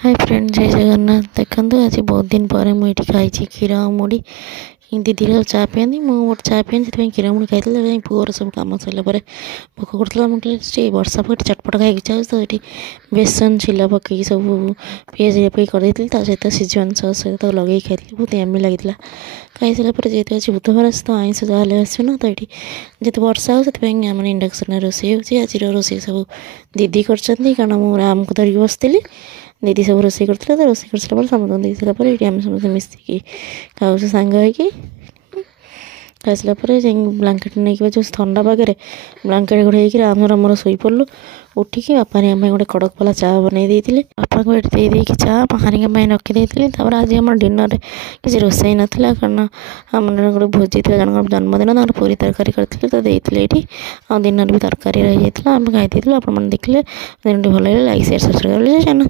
Hi friend जय जगन्नाथ देखो आज बहुत दिन पर मुझे खाई क्षीर आ मुढ़ी दीदी चा पिंदी मुझे चा पी क्षीर मुढ़ी खाई पुअर सब कम सरला भोक कर वर्षा पक चटपट खाई इच्छा तो ये बेसन छिला पक सब पिज करदे सहित सिजवान सस सहित लगे खाई बहुत यम्मी लगी खाई सारापर जेहतु आज बुधवार तो आईष जहाँ आसना तो ये जेहतु वर्षा हो मैंने इंडक्शन रोसे हो आज रोसे सब दीदी कर कारण मुझे आम को धरिकी बसती दीदी सब रोसे करते तो रोसे कर सारापर समस्त दे सारापर ये आम समस्त मिसिकी खाऊ सांग हो खाई सारापर ब्लांकेट नहीं जो ठंडा पागे ब्लांकेट घोड़े आमर आमर शोपड़ू उठिकी बापा हरिका गोटे कड़क वाला चा बनई देते बापा को ये दे चा हरिका रखीदे आज आम डिनर किसी रोसे नाला कारण आम गोटे भोजी जन जन्मदिन पूरी तरकारी करते तो देते ये दिन भी तरकारी रही जाता आम खाई आप देखिए दिन भल लगे लाइक शेयर सब्सक्राइब कर चैनल।